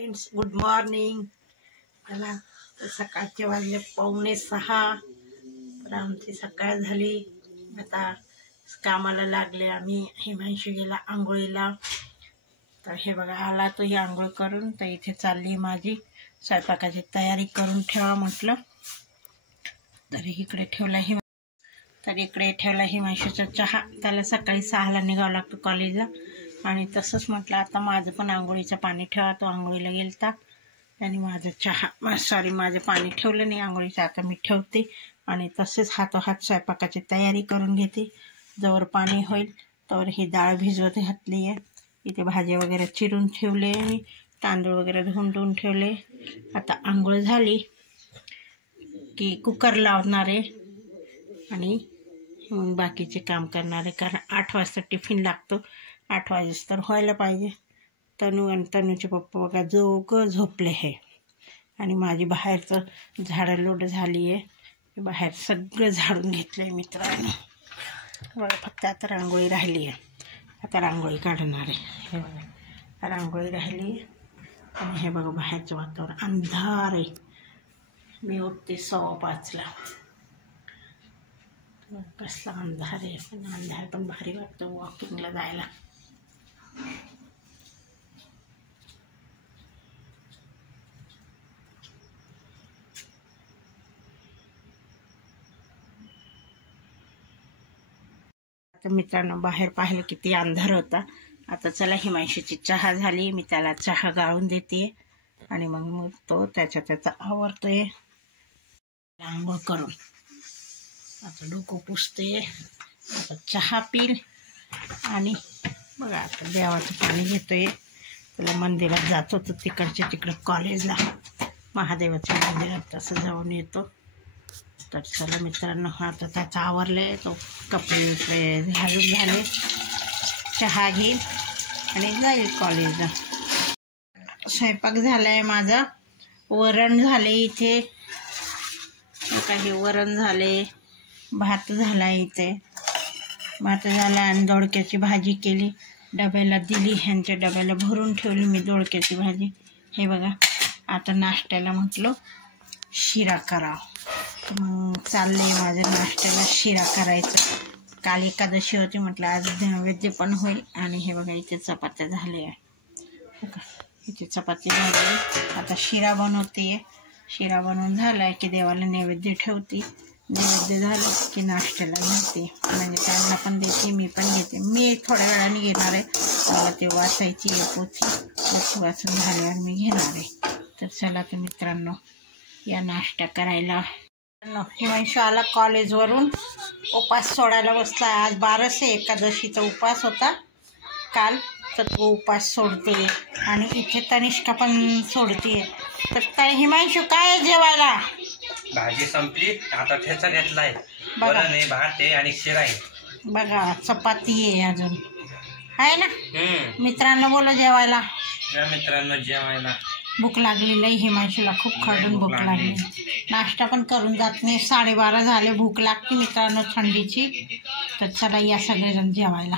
Friends, good morning. मला सकाळचे वाजले 5:45. तर आमची सकाळ झाली. आता कामाला लागले आम्ही. हिमांशू गेला आंघोळीला. तर हे बघा आला तो ही आंघोळ करून. तर इथे चालली माझी स्वयंपाकाची तयारी करून ठेवा म्हटलं. तर इकडे ठेवला हिमांशूचा चहा. त्याला सकाळी 6ला निघावं लागतं कॉलेजला. आणि तसंच म्हटलं आता माझं पण आंघोळीचं पाणी ठेवा. तो आंघोळीला गेलता आणि माझं पाणी ठेवलं नाही आंघोळीचं. आता मी ठेवते आणि तसेच हातोहात स्वयंपाकाची तयारी करून घेते. जवळ पाणी होईल तर ही डाळ भिजवत घातली आहे. इथे भाज्या वगैरे चिरून ठेवले, तांदूळ वगैरे धुवून ठेवले. आता आंघोळ झाली की कुकर लावणार आहे आणि मग बाकीचे काम करणार आहे. कारण 8 वाजता टिफिन लागतो. 8 वाजेस तर व्हायला पाहिजे. तनू आणि तनूचे पप्पा बघा झोपले आहे. आणि माझी बाहेरचं झाडं लोड झाली आहे. बाहेर सगळं झाडून घेतलं आहे मित्रांनो. बघा फक्त आता रांगोळी राहिली आहे. आता रांगोळी काढणार आहे. हे बघा रांगोळी राहिली आहे. आणि हे बघा बाहेरचं वातावरण अंधार आहे. मी उठते 5:15ला. कसला अंधार आहे. पण अंधार पण भारी वाटतं वॉकिंगला जायला. आता मित्रांनो बाहेर पाहिलं किती अंधार होता. आता चला हिमांशूची चहा झाली. मी त्याला चहा गाळून देते आणि मग तो त्याचा आवरतोय आंघोळ करून. आता डोकं पुसते. आता चहा पील आणि बघा आता देवाचं पाणी घेतोय. त्याला मंदिरात जातो तर तिकडं कॉलेजला महादेवाच्या मंदिरात तसं जाऊन येतो. तर चला मित्रांनो आता त्याचं आवरले. तो कपडे घालून झाले. चहा घेईल आणि जाईल कॉलेजला. स्वयंपाक झाला आहे माझा. वरण झाले इथे. काही वरण झाले. भात झाला इथे. भात झाला आणि दोडक्याची भाजी केली. डब्याला दिली. ह्यांच्या डब्याला भरून ठेवली मी दोडक्याची भाजी. हे बघा आता नाश्त्याला म्हटलं शिरा करावं. मग चाललं आहे माझ्या नाश्त्याला शिरा करायचं. काल एकादशी होती म्हटलं आज नैवेद्य पण होईल. आणि हे बघा इथे चपात्या झाल्या आहे. इथे चपाती झाली. आता शिरा बनवते. शिरा बनवून झाला आहे की देवाला नैवेद्य ठेवते. नैवेद्य झालं की नाश्त्याला घेते. म्हणजे त्यांना पण देते मी पण घेते. मी थोड्या वेळाने घेणार आहे. मला ते वाचायची आहे पोथी. वाचून झाल्यावर मी घेणार आहे. तर चला तर मित्रांनो या नाश्ता करायला. हिमांशू आला कॉलेजवरून. उपास सोडायला बसला. आज 12 एकादशीचा उपास होता काल. तर तो उपास सोडते आणि इथे तनिष्का पण सोडते. तर काय हिमांशू काय जेवायला? भाजी संपली. आता ठेचा घेतलाय. वरण आहे, भात आहे आणि शिरा आहे. बघा चपाती आहे अजून आहे ना. मित्रांनो बोला जेवायला. मित्रांनो जेवायला भूक लागलेली आहे हिमांशूला. खूप खरडून भूक लागली. नाश्ता पण करून जात नाही. 12:30 झाले. भूक लागते मित्रांनो थंडीची. तर चला या सगळेजण जेवायला.